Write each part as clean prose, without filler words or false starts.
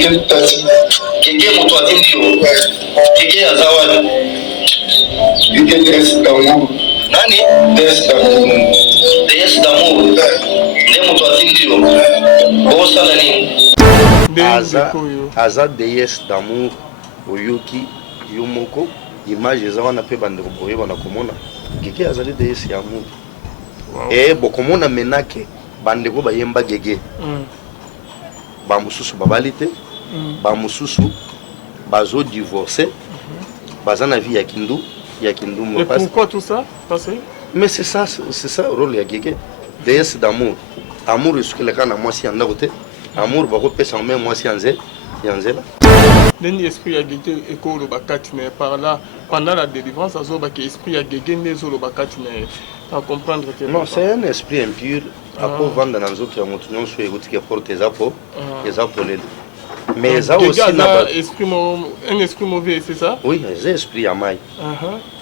Gege moto atindio. Gege azawadi. Gege DS d'amour. Nani? DS d'amour. DS d'amour. Nde moto atindio. Bosa nani? Aza DS d'amour oyoki yomoko image ezawana pe bande boye bana komona. Gege azali DS ya amour. Bokomona menake bande ko bayemba Gege. Bamususu babalite. Bamususu bazo divorcé. Bazana vie ya kindu. Et pourquoi tout ça passé? Mais c'est ça le rôle de Gege. DS d'amour. Amour est ce que le cas n'a moi si en a côté. Amour va repasser en même moi si en zé. L'esprit a Gege et le bakatine par là pendant la délivrance à Zoba qui esprit a Gege ne zo le bakatine à comprendre que non c'est un esprit impur à pour vendre dans les autres montrons sur les routes qui portent les apôts mais ça aussi un esprit mauvais c'est ça? Oui, c'est esprit à maille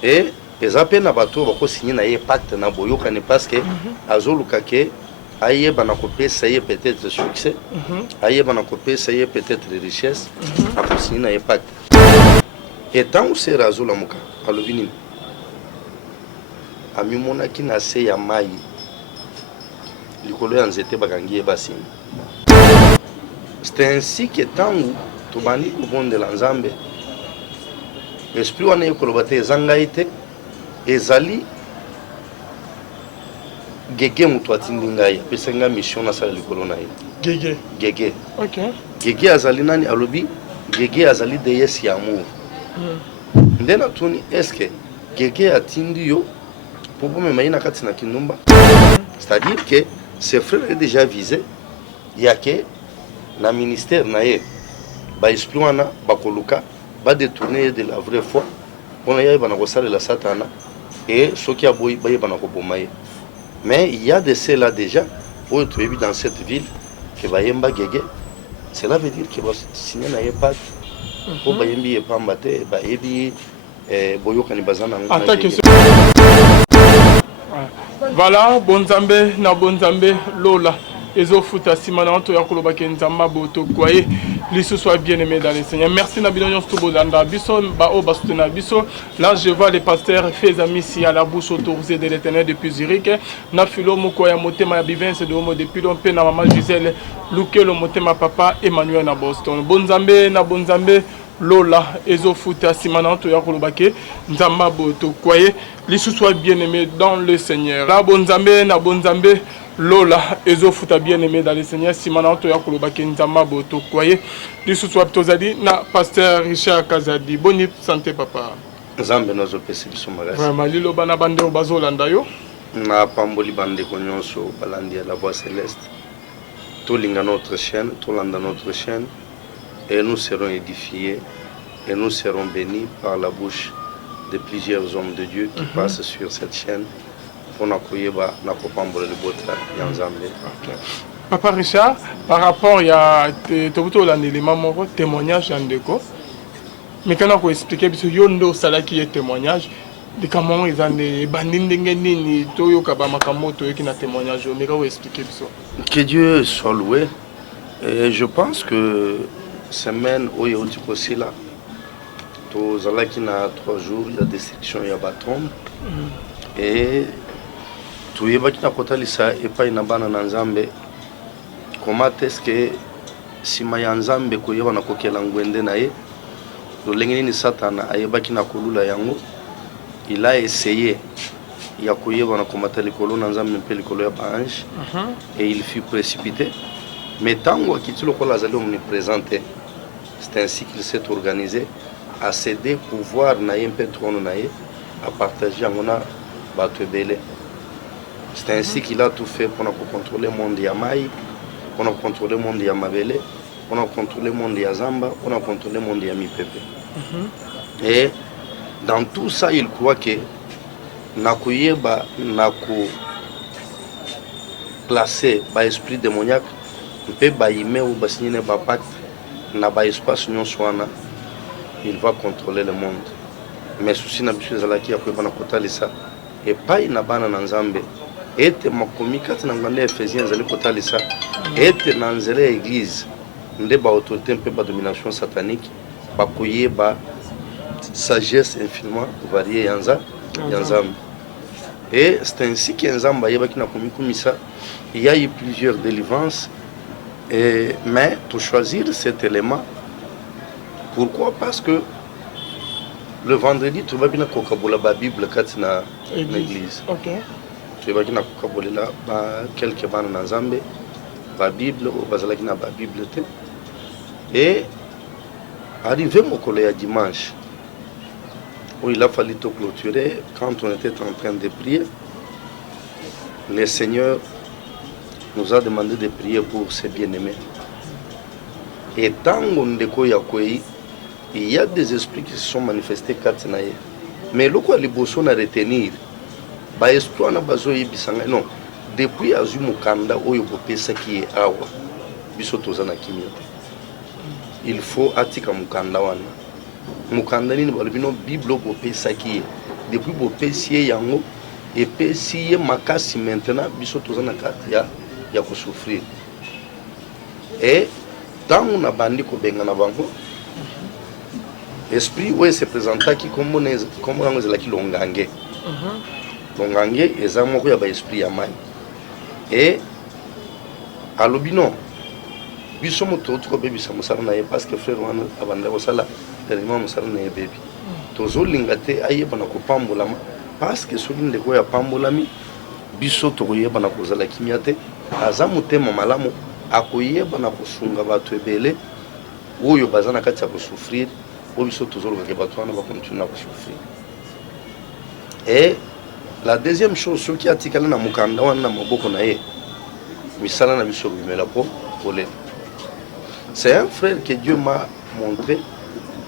et les appels na bateau va signer un pacte na boyoka ne parce que azoluka ke aïe banakopé ça y est peut-être succès aïe banakopé ça y est peut-être les richesses après signer un pacte et tant où c'est razula muka alovini ami monaki na se ya mai likolo ya nzete bakangi basini. C'est ainsi que tant où tobandi kubonde la nzambe esprit wana ekolobate ezangaite ezali Gege mutu atindi ngai apesa nga mission na sala likolo na ye. Gege. OK. Gege azali nani alobi Gege azali DS ya amour. Ndena tuni eske Gege atindi yo pour me maina kati na kinumba. C'est-à-dire que ses frères est déjà visé ya ke na ministère na ye ba esprit wana bakoluka ba détourner de la vraie foi. On ya bana ko sala la satana et soki aboyi ba bana ko bomaye. Mais il y a de ceux-là déjà, où tu es dans cette ville, que Bayemba Gege, cela veut dire que si vous n'avez pas, pour Bayembi et Pambate, Bayebi, Boyokani Bazana. Voilà, Bonzambe, na Bonzambe, Lola. Ezo futa simana to yakolo bakenzamba boto kwaye liso soit bien aimé dans les Seigneur. Merci na bilonyo stobozanda biso ba o basutena biso. Là je vois les pasteurs faits amis ici à la bouche autorisée de l'Éternel depuis Zurich. Na filo moko ya motema ya bivense de homo depuis lompe na maman Gisèle Lukelo motema papa Emmanuel na Boston. Bonzambe na Bonzambe Lola ezo futa simana to yakolo bake nzamba boto kwaye liso soit bien aimé dans le Seigneur. La Bonzambe na Bonzambe Lola, ezo futa bien aimé dans le Seigneur, Simana to ya koloba kenzamba boto kwaye. Lisu swap tozadi na pasteur Richard Kazadi. Bonne santé papa. Nzambe nozo pesi biso magasi. Vraiment lilo bana bande o bazolanda yo. Na pamboli bande konyonso balandi la voix céleste. Tout linga notre chaîne, tout landa notre chaîne et nous serons édifiés et nous serons bénis par la bouche de plusieurs hommes de Dieu qui passent sur cette chaîne. Papa Richard, par rapport à l'élément témoignage d'Andeko, mais quand on explique que yondo sala qui est témoignage, de comment ils ont des bandines toyo kabamakamoto qui na témoignage, mais quand on explique ça. Que Dieu soit loué. Et je pense que semaine où il y a aussi là, tous là qui n'a 3 jours, il y a des sections, il y a bâton et tuyebaki na kotalisa epai na bana na nzambe comment est-ce que sima ya nzambe koyeba na kokela ngwende na ye lolenge nini satana ayebaki na kolula yango il a essayé ya koyeba na komata likolo na nzambe mpe likolo ya baange et il fut précipité mais tango akiti lokola azali omniprésente c'est ainsi qu'il s'est organisé à céder pouvoir na ye mpe trône na ye à partager yango na bato ebele. C'est ainsi qu'il a tout fait pour contrôler le monde Yamaï, pour contrôler le monde Yamabele, pour contrôler le monde Yazamba, pour contrôler le monde Yamipepe. Et dans tout ça, il croit que Nakouyeba Nako placé par l'esprit démoniaque, peut baïmer ou basigner un pacte, n'a pas espace non soana, il va contrôler le monde. Mais souci n'a pas de qui a pris ça. Et pas une abana n'ensemble. Et makomi kati na ngande Ephésiens zali kotalisa ete na nzela église nde ba autorité mpe ba domination satanique bakoye ba sagesse infiniment variée ya nzambe. Et c'est ainsi que nzambe ayebaki na komikumisa. Il y a eu plusieurs délivrances, mais pour choisir cet élément, pourquoi? Parce que le vendredi, tu vas bien kokabola la Bible quand na l'église. Tu vas bien kokabola quelques bandes na nzambe, la Bible ou bazalaki na ba Bible te. Et arrivé mon collègue dimanche, où il a fallu tout clôturer, quand on était en train de prier, le Seigneur nous a demandé de prier pour ses bien-aimés. Et tant qu'on il y a des esprits qui se sont manifestés katinaye. Mais le quoi les bossons à retenir, bah esprit na bazo yebisanga non. Depuis azu mukanda oyo bopesa qui est awa, bisotoza na kimia. Il faut atika mukanda wana. Mukanda ni balbino Bible bopesa qui est. Depuis bopesier yango et pesier makasi maintenant bisotoza na katia ya kusouffrir. Et dans on a bandi ko benga na bango. Esprit ouais se présenta qui comme on est qui longange. Longange ezamo ko ya ba esprit ya mai. Et alobino biso moto to ko bebi sa musala na ye parce que frère wana abanda ko sala dernièrement musala na ye bebi. Tozo lingate ayeba na ko pambolama parce que so linde ko ya pambolami biso to yeba na ko zala kimiate azamu tema malamu akoyeba na kosunga bato ebele oyo bazana kati ya souffrir o biso toujours ke bato wana ba continuer à souffrir. Et la deuxième chose ce qui atikala na mukanda wana na maboko na ye misala na biso bimela po pole. C'est un frère que Dieu m'a montré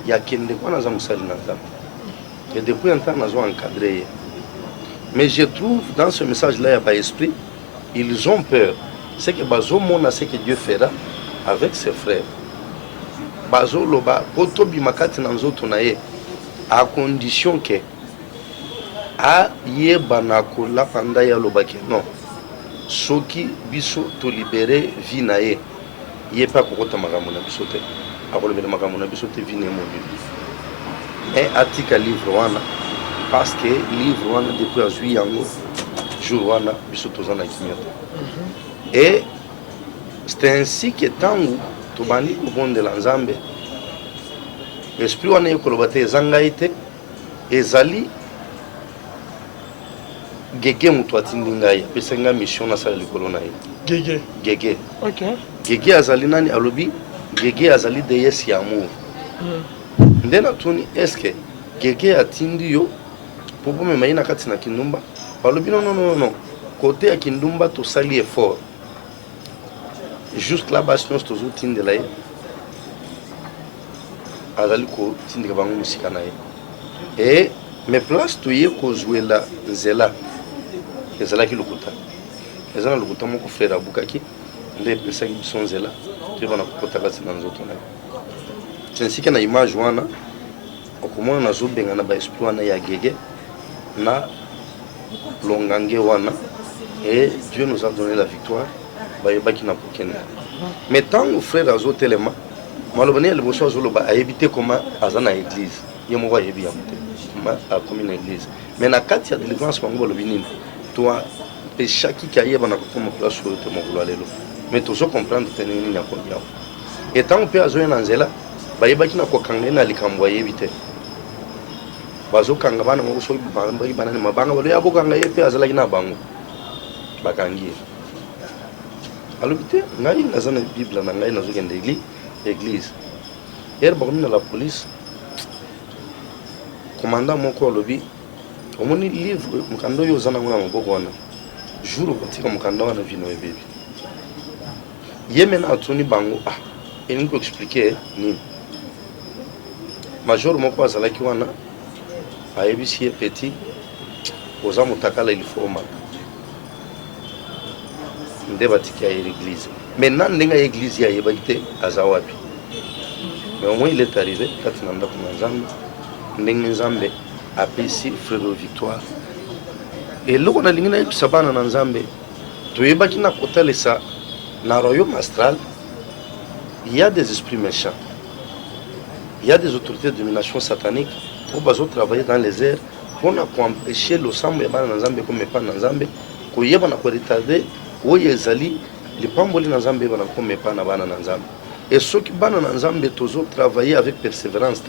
il y a kende kwa na za musali na nzambe. Et depuis un temps nazo encadré. Mais je trouve dans ce message là il y a pas esprit, ils ont peur. C'est que bazo mona ce que Dieu fera avec ses frères. Bazo loba poto bimakati na nzoto na ye à condition que a yeba na kola panda ya loba ke non. Soki biso to libérer vie na ye. Ye pa kokota makambo na biso te. Akolobela makambo na biso te vie na mo bi. Et atika livre wana parce que livre wana depuis azui yango jour wana biso tozana kimioto. Et c'est ainsi que tangu tobandi kubonde la nzambe esprit wana yekolobate ezangaite ezali gege mutu atindi ngai apesa nga mission na sala likolo na ye gege okay. Gege azali nani alobi gege azali déesse ya amour nde natuni eske gege atindi yo po bomema ye na kati na kindumba balobi non côté ya kindumba tosali effort juste là-bas sinon toujours tindela ye azali ko tindika bango musika na ye et mes places toye kozwela nzela ezalaki lokuta ezana lokuta moko frère abukaki nde epesaki biso nzela toyeba na kokota kati na nzoto na ye c'est ainsi que na image wana okomona nazobenga na baesprit wana ya gege na longange wana et Dieu nous a donné la victoire bayebaki na pokene. Mais tant que frère azo telema malobani ya liboso azoloba ayebite koma azana église ye moko ayebi ya mote ma akomi na église mais na kati ya délivrance bango balobi nini toi pe chaki ki ayeba na kokoma place oyo te mokolo alelo mais tozo comprendre te nini ya komi yawo et tant pe azo na nzela bayebaki na kokanga na likambo ayebi te bazokanga bana moko so bambaki banani mabanga balo ya bokanga ye pe azalaki na bango bakangi ye alobite ngai naza na bible na ngai nazokende église hier bakomi na la police commandant moko alobi omoni livre mukanda oyo oza nango na maboko wana jour okotika mukanda wana vino ebebi ye mena atuni bango elingi koexplike nini major moko azalaki wana ayebisi ye petit oza motakala ilifo omaka nde batiki ya l'église. Maintenant ndenge ya église ya yebaki te aza wapi. Mais au moins il est arrivé kati na ndako na Nzambe ndenge Nzambe apesi frère Victoire. Et loko na lingi na yebisa bana na Nzambe toyebaki na kotalesa na royaume astral il y a des esprits méchants. Il y a des autorités de domination satanique qui vont travailler dans les airs pour empêcher le sang de Nzambe comme pas Nzambe, pour y retarder où les alliés, les pamboli Nzambe comme pas Nzambe. Et ceux qui sont Nzambe toujours travailler avec persévérance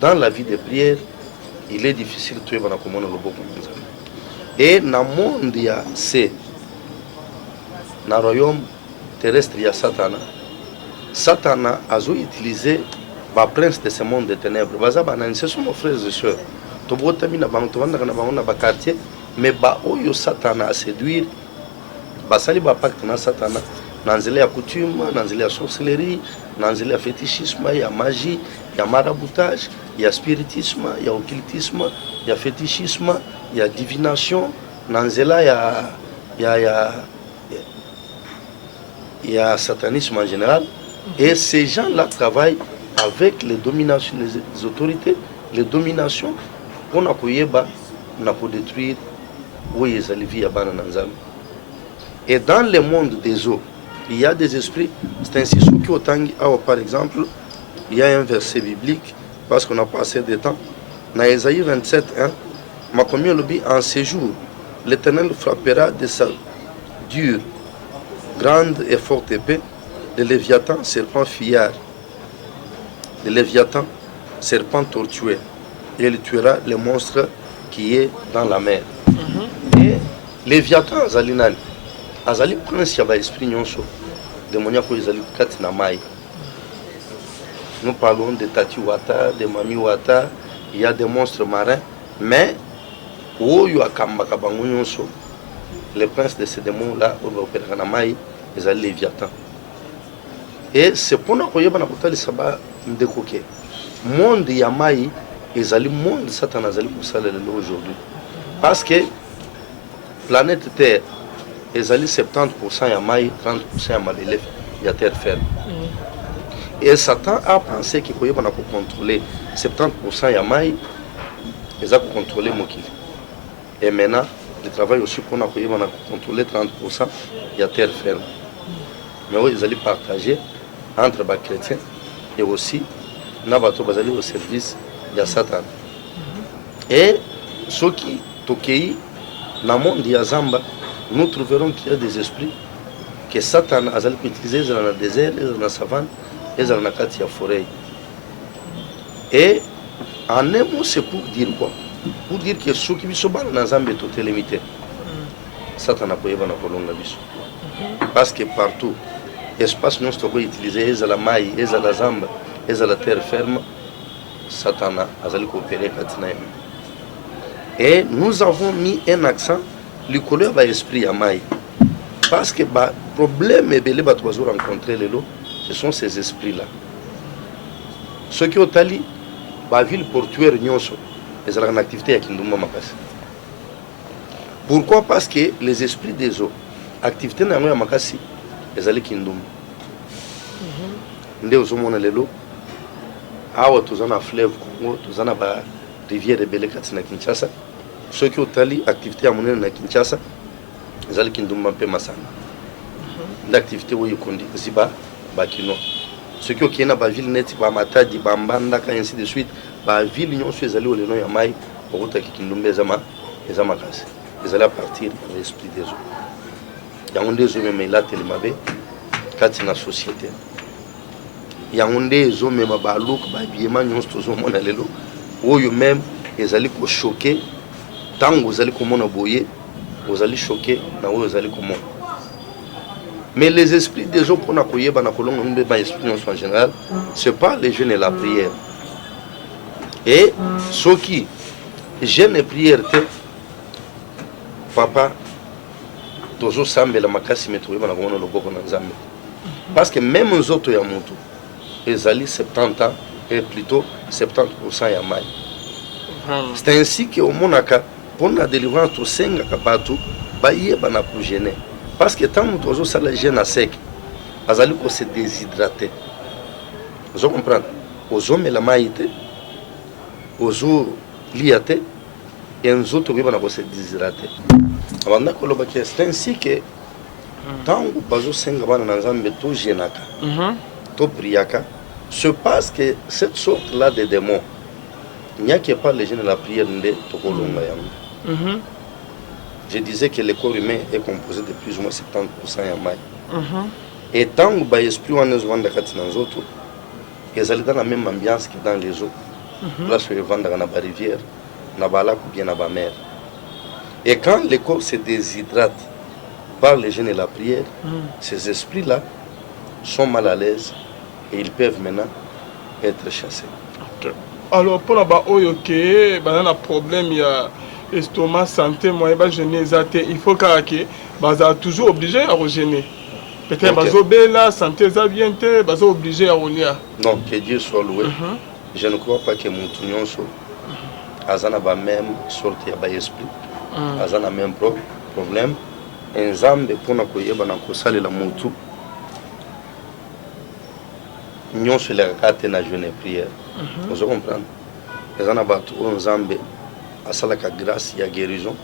dans la vie de prière, il est difficile de trouver le Nzambe. Et dans le monde, c'est dans le royaume terrestre, il y a Satana. Satana a utilisé le prince de ce monde de ténèbres. Ce sont nos frères et sœurs. Tu vois, tu as quartier, mais Satana a séduire, basali ba pacte na Satana, nanzele ya coutume, nanzele ya sorcellerie, nanzele ya fétichisme, il y a magie, il y a maraboutage, il y a spiritisme, il y a occultisme, il y a fétichisme, il y a divination, nanzela il y a satanisme en général. Et ces gens-là travaillent avec les dominations, les autorités, les dominations pour détruire où ils allaient à Nzambe. Et dans le monde des eaux, il y a des esprits. C'est ainsi que par exemple, il y a un verset biblique, parce qu'on n'a pas assez de temps. Dans Ésaïe 27, en ces jours, l'Éternel frappera de sa dure, grande et forte épée, le Léviathan, serpent fuyard, le Léviathan, serpent tortueux, et il tuera le monstre qui est dans la mer. Et Léviathan, Zalinani, Azali prince yaba esprit nyonso, démoniaque Azali katina mai. Nous parlons de Tati Wata, de Mami Wata, il y a des monstres marins, mais Oyo Akamba Kabango nyonso, les princes de ces démons-là, opérer na mai, ils allaient Léviathan. Et c'est pour nous que nous avons dit que le monde Yamaï est le monde Satan aujourd'hui. Parce que la planète Terre est 70% Yamaï, 30% Yamaï, il y a terre ferme. Et Satan a pensé qu'il pouvait contrôler 70% Yamaï, il a contrôlé Mokili. Et maintenant, il travaille aussi pour nous contrôler 30%, il y a terre ferme. Mais oui, ils allaient partager entre les chrétiens et aussi au service de Satan. Et ceux qui toquent dans le monde de Zamba, nous trouverons qu'il y a des esprits que Satan a utilisés dans le désert, dans la savane et dans la forêt. Et en un mot, c'est pour dire quoi? Pour dire que ceux qui sont dans Zamba sont limités. Satan n'a pas eu de parce que partout, l'espace nous sommes utilisé, et la maille, et la zamba, et la terre ferme, Satan a coopéré. Et nous avons mis un accent, le couleur de l'esprit à maille. Parce que le problème est que les oiseaux rencontrés, ce sont ces esprits-là. Ceux qui ont allé, la ville portuaire, ils ont une activité à Kindouma Makasi. Pourquoi? Parce que les esprits des eaux, activité dans la Makasi, ils allaient Kindouma. Nde ozomona lelo awa tozana fleuve Congo tozana ba rivière ebele kati na Kinshasa soki otali activité ya monene na Kinshasa ezali Kindumba mpe Masana l'activité oyo kondi ziba bakino soki okena ba ville neti ba Matadi ba Mbandaka ainsi de suite ba ville nyonso ezali oleno ya mai okotaki Kindumba ezama kasi ezali à partir de l'esprit des eaux yango nde ezomema elateli mabe kati na société. Yangonde ezomema baluka babiema nyonso tozomona lelo oyo même ezali ko choquer tango ezali komona boye ozali choquer na oyo ezali komona. Mais les esprits des eaux qu'on a koyeba na kolonga mbe ba esprit en général c'est pas les jeûnes et la prière. Et ceux qui jeûne et prière te papa tozo sambela makasi metoyeba na komona loboko na Nzambe. Parce que même aux autres ya mutu ezali 70 ans et plutôt 70% ya mai. C'est ainsi que au monaka pour la délivrance to senga kabatu ba yeba na pour gêner. Parce que tant que tozo sala gêne à sec azali ko se déshydrater. Vous comprenez? Aux hommes la maïté aux eaux liate et aux autres yeba na ko se déshydrater. Abanda ko loba que c'est ainsi que tant que bazo senga bana na Nzambe to gênaka. to priaka, se passe que cette sorte-là de démons, il n'y a que pas les jeunes de la prière de Tokolonga. Je disais que le corps humain est composé de plus ou moins 70% Yamai. Et tant que l'esprit est dans les autres, ils sont dans la même ambiance que dans les eaux. Là, je vais vendre dans la rivière, dans la lac ou bien dans la mer. Et quand le corps se déshydrate par les jeûnes et la prière, ces esprits-là sont mal à l'aise et ils peuvent maintenant être chassés. Alors, pour la il y a un problème, il y a estomac, santé, moyen de gêner, il faut que vous toujours obligé à regêner. Peut-être que la santé est bien, vous obligé à revenir. Non, que Dieu soit loué. Je ne crois pas que mon tunion soit la même sorte d'esprit, le même problème. Un zambe pour nous koyeba na kosala la mutu. Nous sur les cartes na jeûne et prière. Vous comprenez? Les anabatou un zambe à salaka grâce et guérison,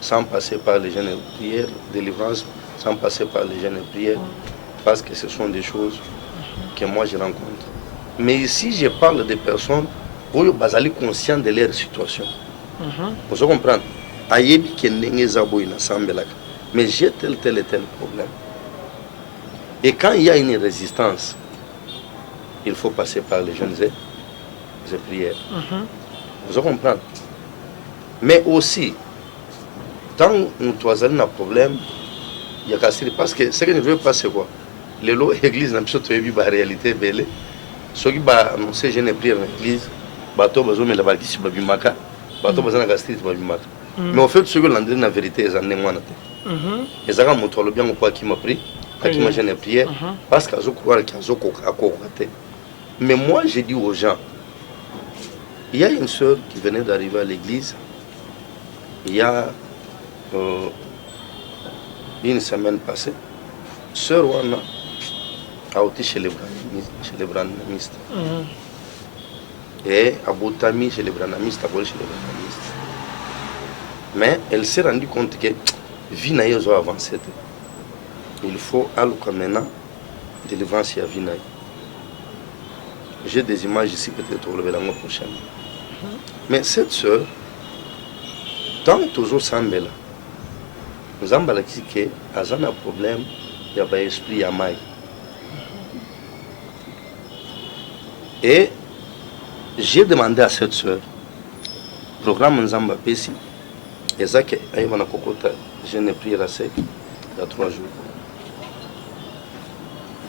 sans passer par les jeûnes et prière, délivrance, sans passer par les jeûnes et prière, parce que ce sont des choses que moi je rencontre. Mais ici je parle des personnes où ils sont conscients de leur situation. Vous comprenez? Ayebi kendenge zabo ina sambelaka. Mais j'ai tel et tel problème. Et quand il y a une résistance, il faut passer par les jeûnes et prières. Vous comprenez? Mais aussi, tant que nous avons un problème, il y a parce que ce que je ne veux pas, c'est quoi? Les lois l'église n'a pas vu la réalité belle. Ceux qui ont annoncé jeûne et prière dans l'église, bateau besoin de la balkisi babimaka, bateau besoin de la gastrite babimaka. Mais en fait, ce que l'on la vérité, c'est que et ça, quand je bien au qui m'a pris, qui m'a gêné prière, parce que je crois qu'il y a un. Mais moi, j'ai dit aux gens, il y a une soeur qui venait d'arriver à l'église, il y a une semaine passée, sœur Wana a été chez les brandamistes. Et à Boutami, chez les brandamistes, à Bol chez les brandamistes. Mais elle s'est rendue compte que vie n'a pas avancé. Il faut aller maintenant délivrance à vie. J'ai des images ici, peut-être relever la mois prochaine. Mais cette soeur, tant que toujours semble là, nous avons dit qu'elle a un problème, il y a un esprit à maille. Et j'ai demandé à cette soeur, programme Nzamba Pessi, et ça que Aïwana Kokota, je n'ai pris la sec il y a 3 jours.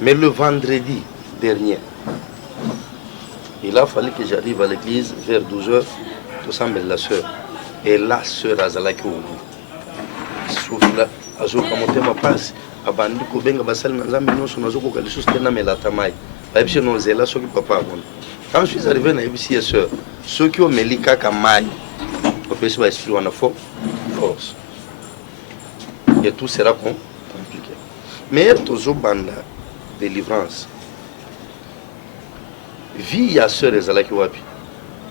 Mais le vendredi dernier, il a fallu que j'arrive à l'église vers 12h, tout ça, mais la soeur. Et la soeur Azalaki Oulu. Souffle, Azoka Motema passe, Abandi Kobenga Basal Nazambi, non, son Azoko Kalisus Tena Melatamai. Païpche non, Zela, ceux qui papa. Quand je suis arrivé à l'ébissi, ceux qui ont Melika Kamai, au pays où esprit on a force. Et tout sera compliqué. Mais toujours banda délivrance. Vie à sœur Ezalaki Wapi.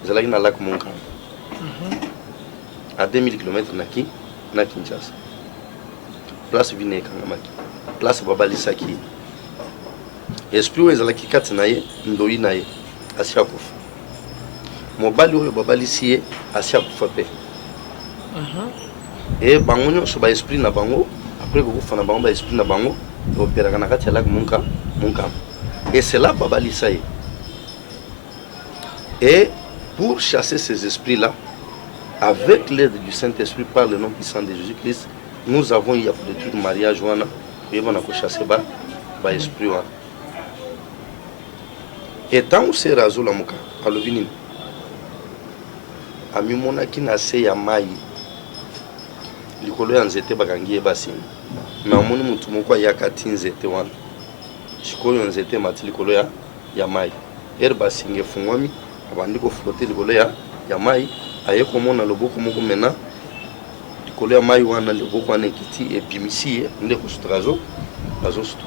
Ezalaki na lac Monkan. À 2000 km na Kinshasa. Place Vine Kangamaki. Place Babalisaki. Esprit où Ezalaki Katinaye, Ndoi Naye, Asiakouf. Mobali oyo babalisi Asiakouf pe. Et bangonyo so ba esprit na bango, après que vous fana bango ba esprit na bango, opéra kana kati lac Monkan. Et c'est là babalisa ye. Et pour chasser ces esprits-là, avec l'aide du Saint-Esprit par le nom puissant de Jésus-Christ, nous avons eu pour l'étude Maria Joana, et on a chassé les esprits. Et tant que c'est raso la muka, à l'ovinin, à mi qui n'a pas ya mai, likolo ya nzete bakangi bassin. Mais à mon mutu moko ya kati nzete wana. Sikoyo nzete mati likolo ya mai. Bassin efungwami. Abandi ko flotter likolo ya mai aye komona loboko moko mena likolo ya mai wana loboko wana ekiti ebimisi nde ko sutrazo bazo sutu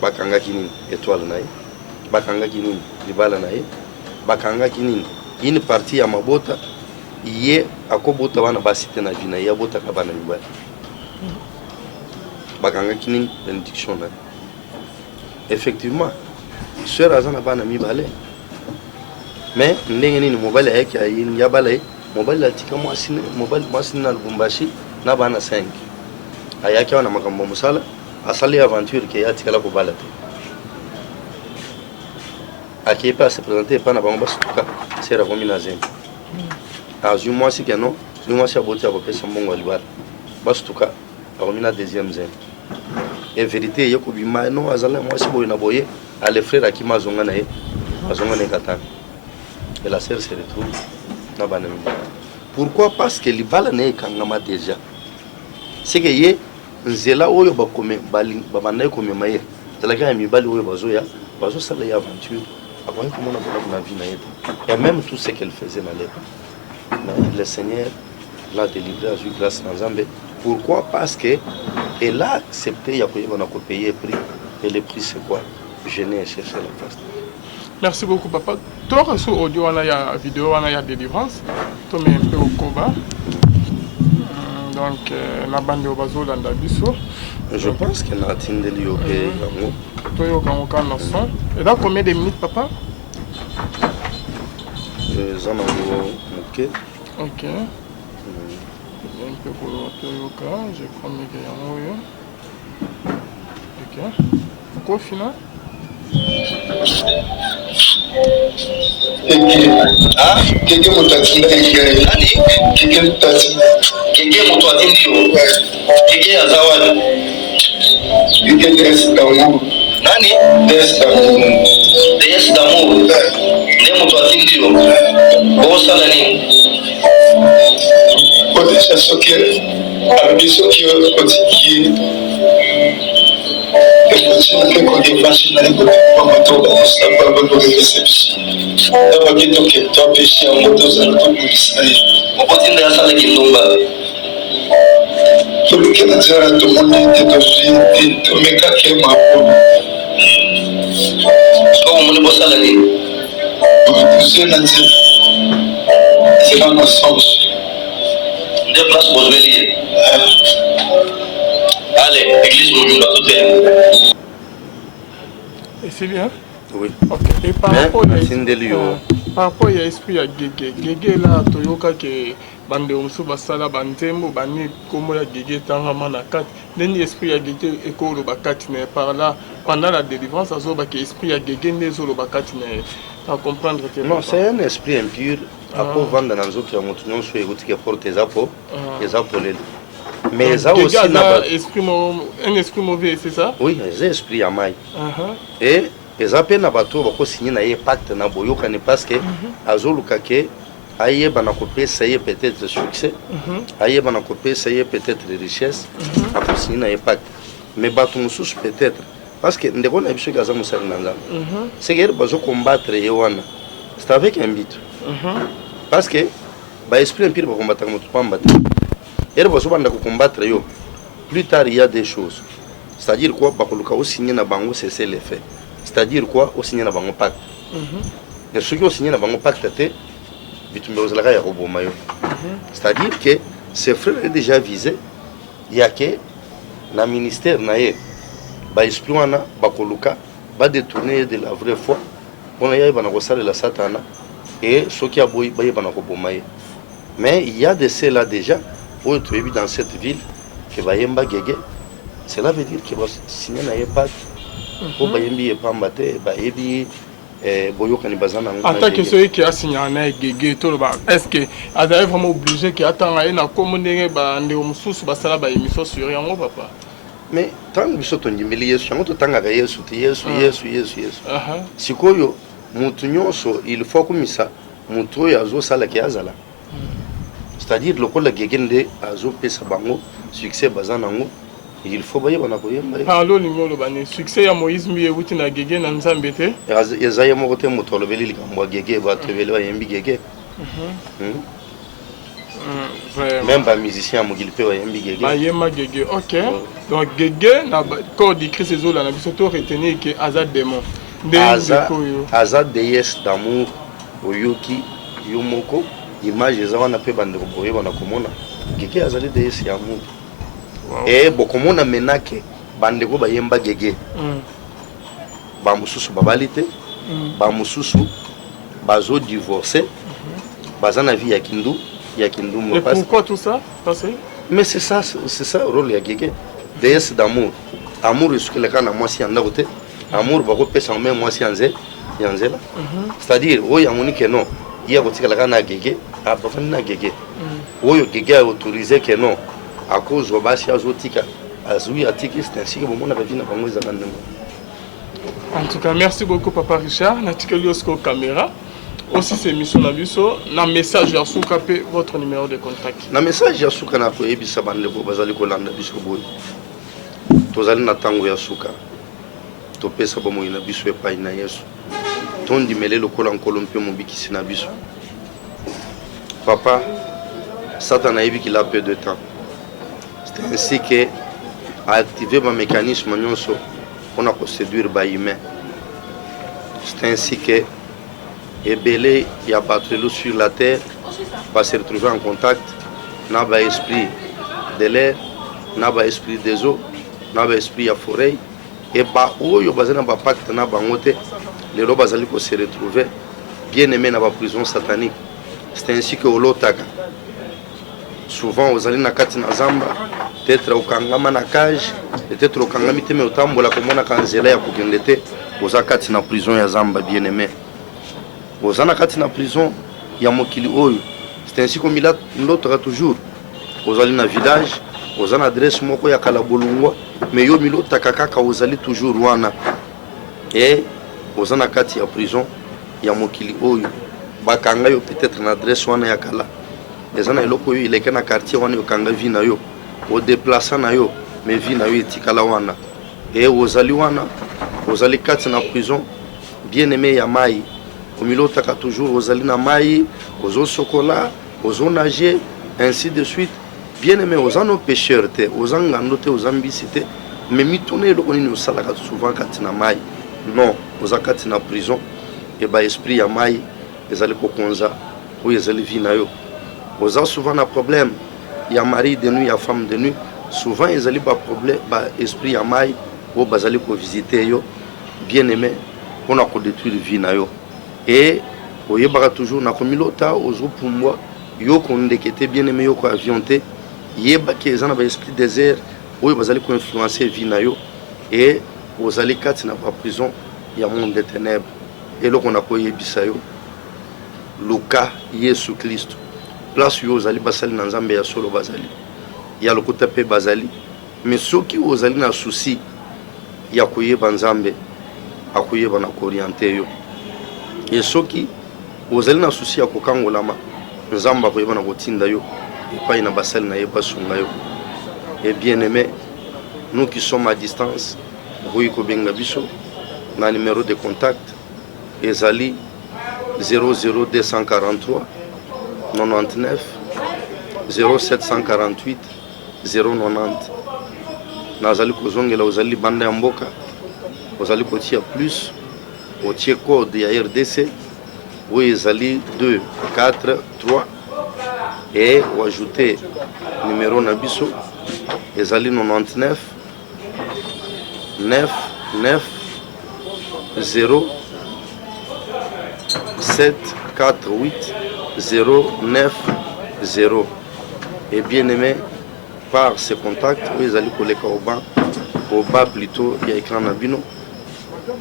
bakanga kinini étoile na ye bakanga kinini libala na ye bakanga kinini une partie ya mabota ye akobota wana basite na vina ya bota kabana mibali bakanga kinini benediction na effectivement sœur aza na bana mibale mais ndenge nini mobali ayaki ayini ya bala ye mobali atika mwasi na Lubumbashi na bana 5 ayaki wana makambo mosala asali aventure ke atikala kobala te akei mpe ase présente epa na bango basutuka sera komi na zembe azwi mwasi ke non zwi mwasi aboti akopesa mbongo ya libala basutuka akomi na deuxième zembe e vérité eye kobima no azala mwasi boye na boye ale frère akima azonga na ye katanga et la sœur se retrouve na bana mibale. Pourquoi? Parce que libala na ye ekangama déjà c'est que ye nzela oyo babanda ye komema ye ezalaki ya mibali oyo bazosala ye aventure akoki komona bolamu na vie na ye te et même tout ce qu'elle faisait na l'époque. Mais le Seigneur l'a délivré à Dieu grâce à Nzambe. Pourquoi? Parce que elle a accepté ya koyeba na kopayer prix et le prix c'est quoi? Jeûner et chercher la face. Merci beaucoup papa. Toi sur audio wana ya vidéo wana ya délivrance. Toi mais un peu au combat. Donc la bande au bazolanda biso. Je pense que na tindeli yo pe yango. Toi yo kangoka na son. Et dans combien de minutes papa? Zana ngo moke. OK. Un peu pour Toyoka, je prends mes gagnants. OK. Pourquoi au final? Keke moto atinda ikiai. Keke moto atindi yo. Keke aza wapi? Keke DS d'amour. Nani? DS d'amour. DS d'amour. Nde moto atindi yo. Bosala nini? Kodesha soki alobi soki otiki ekotinake kodefashe na ekotobamoto bakosaba bakorekese biso tabaki toke toapeshe yango tozala tobundisa ye okotinda yasalaki ndumba toluke na nzela tomoni te tozwi te tomekaki makolo so omoni bosala nini tozwi na nzela nzela mensonge de place bozweli. Allez, église Mojumba tout est. Et c'est bien? Oui. OK. Et par rapport à l'esprit à Gégé là, Toyoka que bande omso basala bantembo bani comme ya Gégé tangama na kat. Neni esprit à Gégé ekolo bakati ne par là pendant la délivrance azoba que esprit à Gégé nezolo bakati ne à comprendre que non, c'est un esprit impur. Après vendre dans autres ya mutu nyonso ekuti ke porte ezapo ezapoleli. Mais ça aussi un esprit mauvais, c'est ça? Oui, c'est un esprit à maille. Et les appels na bateau bako signer na pacte na boyoka ne parce que azoluka ke aye bana kopé ça y est peut-être succès. Aye bana kopé ça y est peut-être richesse. Après signer na pacte. Mais bateau mususu peut-être parce que ndeko na biso kaza musala nanga. C'est que bazo combattre yewana. C'est avec un but. Parce que ba esprit impur ba combattre mutu pamba. Et le besoin de combattre yo. Plus tard, il y a des choses. C'est-à-dire quoi? Bakoluka au signer na bango cesser les faits. C'est-à-dire quoi? Au signer na bango pacte. Et ceux qui ont signé na bango pacte, bitumbe ozalaka ya roboma yo. C'est-à-dire que ces frères est déjà visé. Il y a que na ministère na ye ba esprit wana bakoluka ba détourner de la vraie foi. On a bana ko sala la satana et ceux qui a boy ba bana ko boma ye. Mais il y a de ceux-là déjà. Où tu es dans cette ville que Bayemba Gege, cela veut dire que signer na pacte pour Bayembi et Pambate, Bayebi Boyoka Nibazana. En tant que celui qui a signé un Gege, est-ce que Ada est vraiment obligé qu'il attend à une commune bande ou sous Basala Bayemiso sur un papa? Mais tant que vous êtes en humilié, si on te tanga Yesu, si Koyo, Moutunyoso, il faut comme ça, Moutoy Azo Salakiazala. C'est-à-dire le col de Gégende a zopé sa bango, succès bazanango, il faut bailler on a boyé. Parlons numéro le succès à Moïse mieux outil na Gégé na Nzambete. Ezaya mokote motolo veli kamwa Gégé va te veli ba yembi Gégé. Même pas musicien mogilpe wa yembi Gégé. Ba yemba Gégé. OK. Donc Gégé na code écrit ces eaux là na biso to retenir que Azad démon. Azad déesse d'amour oyoki yomoko. Image ezana pe bande boye bana komona Gégé azali de esi amu et bokomona menake bande ko bayemba Gégé bamususu babalite bamususu bazo divorcer bazana vie ya kindu Et pourquoi tout ça passé? Mais c'est ça le rôle ya gege déesse d'amour amour esukela na mwasi ya ndakote amour bakopesa même mwasi yanze yanzela c'est-à-dire oyo amoni que non iya kotikala na gege abafani na gege oyo gege a autorisé que non à cause de basi azotika azui atiki c'est ainsi que bon on a vu na bango za kandengo. En tout cas, merci beaucoup Papa Richard. Natikeli osko caméra. Aussi c'est mission na biso na message ya suka pe votre numéro de contact. Na message ya suka na ko ebisa bande ko bazali ko landa biso boy. Tozali na tango ya suka. To pesa bomo ina biso e pa ina Yesu. Tondi mele lokola nkolo mpe mobikisi na biso. Papa, Satan a évi qu'il a peu de temps. C'est ainsi que a activé ma mécanisme nyonso on a séduire ba humain. C'est ainsi que Ebele y a battu sur la terre va se retrouver en contact n'a pas esprit de l'air, n'a pas esprit des eaux, n'a pas esprit à forêt et ba oyo bazana ba pacte na bangote les rois bazali ko se retrouver bien aimé na ba prison satanique. C'est ainsi que olotaka souvent aux alina kati na zamba peut-être okangama na cage peut-être okangami teme otambola komona kanzela ya kokendete oza kati na prison ya zamba bien aimé ozana kati na prison ya mokili oyo. C'est ainsi comme il a l'autre toujours ozali na village ozana adresse moko ya kala bolungwa mais yo milota kaka ozali toujours wana et ozana kati ya prison ya mokili oyo bakanga yo peut-être na adresse wana ya kala ezana eloko yo ileke na quartier wana yo kanga vi na yo o déplacer na yo mais vi na yo etikala wana et ozali wana ozali kati na prison bien aimé ya mai omilotaka toujours ozali na mai ozo sokola ozo nager ainsi de suite bien aimé ozano pécheur te ozangando te ozambisi te mais mitone eloko nini osalaka souvent kati na mai non oza kati na prison et ba esprit ya mai ezali kokonza oyo ezali vi na yo oza souvent na problème ya mari de nuit ya femme de nuit souvent ezali ba problème ba esprit ya mai o bazali ko visiter yo bien aimé on a ko détruire vie na yo et oyebaka toujours na komilota ozopumbwa yo kondekete bien aimé yo ko avion te yeba ke ezana ba esprit désert oyo bazali ko influencer vie na yo et ozali kati na ba prison ya monde des ténèbres et loko na ko yebisa yo Luka Yesu Kristo place yo ozali basali na nzambe ya solo bazali ya lokuta pe bazali mais soki ozali na souci ya koyeba nzambe akoyeba na korienter yo et soki ozali na souci ya kokangolama nzambe akoyeba na kotinda yo epai na basali na ye basunga yo. Et bien aimé, nous qui sommes à distance okoki kobenga biso na numéro de contact ezali 00243 99 0748 090 nazali kozongela ozali banda ya mboka ozali kotia plus otie code ya RDC oyo ezali 243 et oajoute numéro na biso ezali 99 99 0 748 090. Et bien aimé, par ces contacts, vous allez coller au bas plutôt, il y a écran Nabino.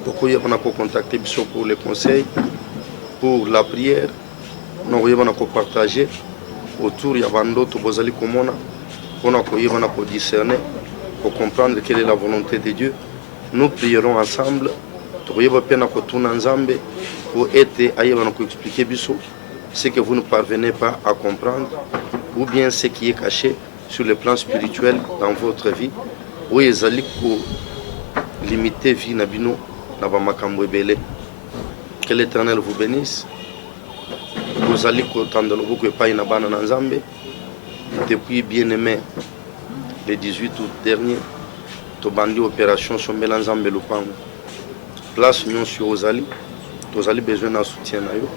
Pourquoi vous avez contacté pour les conseils, pour la prière, nous avons partagé autour de Yabando, vous allez commander, pour nous discerner, pour comprendre quelle est la volonté de Dieu. Nous prierons ensemble, pour être expliquer ce que vous ne parvenez pas à comprendre ou bien ce qui est caché sur le plan spirituel dans votre vie ou ezali ko limiter vie na bino na ba makambo ebele. Que l'Éternel vous bénisse. Vous allez ko tandalo beaucoup epai na bana na Nzambe depuis bien aimé le 18 août dernier to bandi opération sombela Nzambe lupango place nyon sur ozali tozali besoin na soutien na yo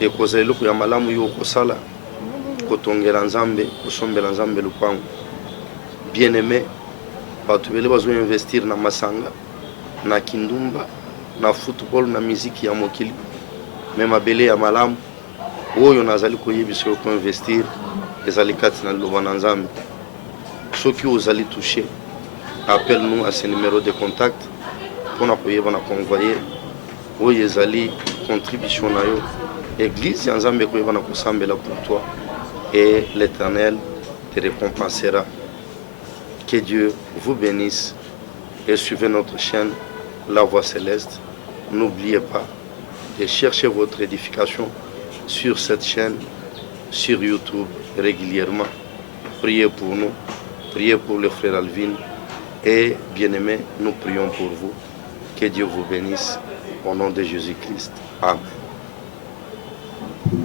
et kozali loko ya malamu yo kosala kotongela Nzambe kosombela Nzambe lupango. Bien aimé bato bele bazo investir na Masanga na Kindumba na football na musique ya mokili me mabele ya malamu oyo nazali koyebisa yo koinvestir ezali kati na liloba na Nzambe. Soki ozali touché, appelle-nous à ce numéro de contact mpona koyeba na konvoye oyo ezali contribution na yo église ya Nzambe koyeba na kosambela pour toi et l'Éternel te récompensera. Que Dieu vous bénisse et suivez notre chaîne La Voix Céleste. N'oubliez pas de chercher votre édification sur cette chaîne, sur YouTube régulièrement. Priez pour nous, priez pour le frère Alvin et bien-aimés, nous prions pour vous. Que Dieu vous bénisse au nom de Jésus-Christ. Amen.